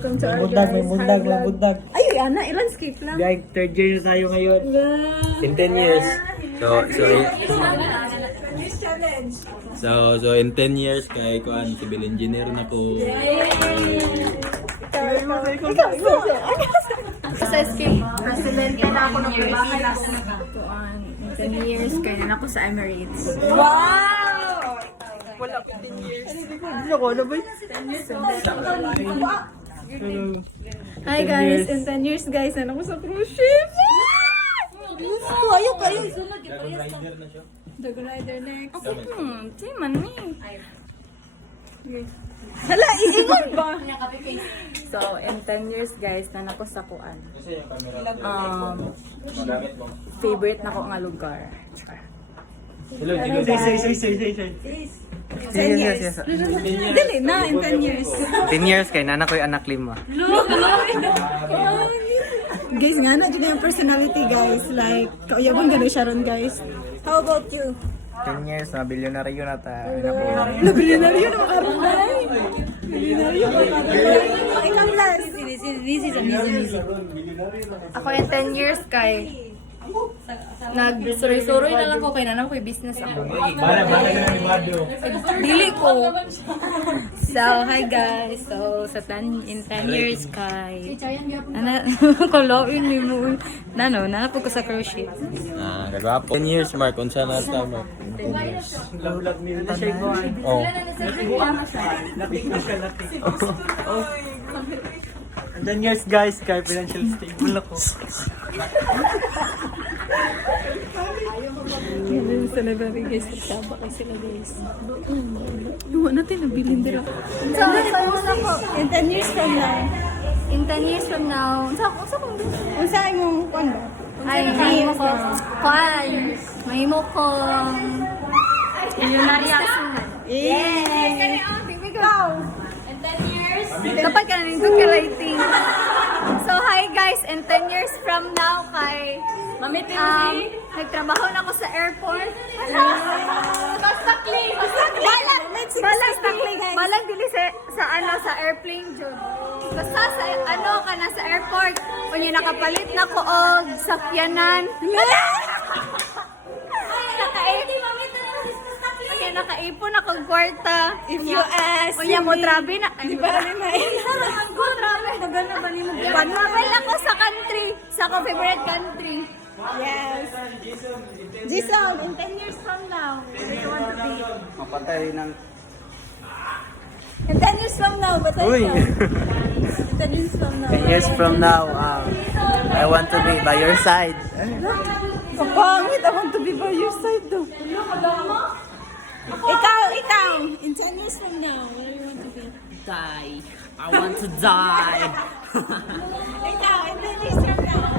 welcome to our Mundag, may guys. mundag, Hi, may vlog. mundag. Ay, Ana, i-landscape lang. Guys, third year na tayo ngayon. In 10 years. So in 10 years kay kuan civil engineer na ko. Sa escape, president na ako ng Pilipinas. In 10 years, kaya na ako sa Emirates. Wow! Wala ko 10 years. Hindi ako, ano ba yun? Hi guys, in 10 years guys, na ako sa cruise ship. Ayaw kayo. Dog rider next. Di man ni. Hala, iingon ba? So, in 10 years guys, na ako sa kuan. Favorite na ko nga lugar. Say. 10 years. Dili na, in 10 years. 10 years kay nana ko yung anak lima. Guys, nga na dyan yung personality guys. Like, kauyabang gano'n siya ron guys. How about you? 10 years na bilyonaryo na tayo. Na bilyonaryo na makarunan. Bilyonaryo na makarunan. Ikaw last. This is amazing. Ako yung 10 years kay nag-suroy-suroy na lang ko kay nanang ko'y business ako. Dili ko. So, hi guys. So, in 10 years kay koloin ni mo. Nana po ko sa cruise ship. Kagwapo. 10 years mark unsa na ta mark. 10 years. Oh. And then years guys, kay financial stable ako. Ganun sa library guys. Pagkaba kay sila guys. Luwa natin, nabilin dira. In 10 years from now. In 10 years from now. Unsa imong kuan ba? Ay, mahimo ko. Kuan. Mahimo ko. Milyonarya. Yes! Ikaw! In 10 years? Kapag ka nandun ka rating. So, hi guys. In 10 years from now, kay nagtrabaho na ako sa airport. Bastakli! Balang dili sa airplane jud. Basta sa ka na sa airport. Kunya nakapalit na ko og sakyanan. Nakaipon ako kwarta. If you ask. Kunya mo trabe na. Di ba rin na Go travel. Maganda ba ni mo? Travel ako sa country. Sa akong favorite country. Yes. Jason, in 10 years from now, where do you want to be? Mapatay ng... In 10 years from now, but Uy! in 10 years from now. 10 years from now, I want to be by your side. Kapangit, I want to be by your side though. Ikaw, in 10 years from now, where do you want to be? Die. I want to die. Ikaw, in 10 years from now.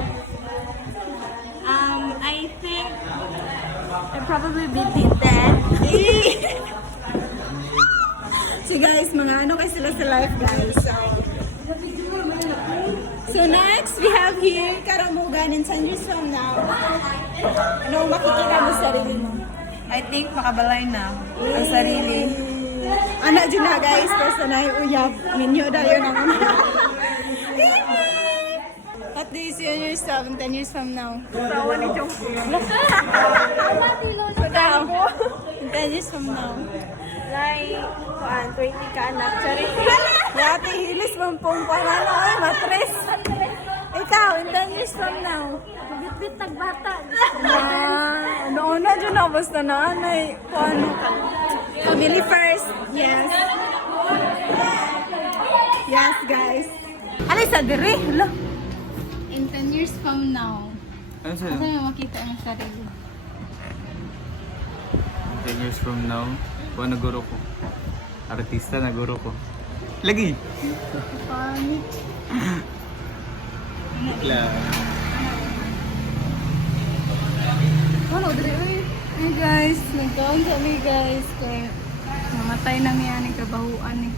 I think I'd probably be dead. So guys, mga ano kayo sila sa life guys. So next, we have here Karamugan in 10 years from now. Ano makikita mo sa sarili mo? I think makabalay na ang sarili. Ano dyan na guys, basta na yung uyab. Minyo na yun ang What do you see on yourself in 10 years from now? Tawa ni Jong. In 10 years from now. Like, 20 ka anak. Sorry. Yati, hilis mong pong panalo. Ay, matres. Ikaw, in 10 years from now. Bit-bit nagbata. Ano dyan na, basta na anay. Paano ka? Family first. Yes. Yes, guys. Alay sa diri. Hala. In 10 years from now. Ano sa'yo? Saan mo makita ang sarili? 10 years from now, kuha na guro ko. Artista na guro ko. Lagi! Pangit. Ano, dali, uy. Hey guys, nagkaon kami guys. Kaya namatay na niya ni kabahuan eh.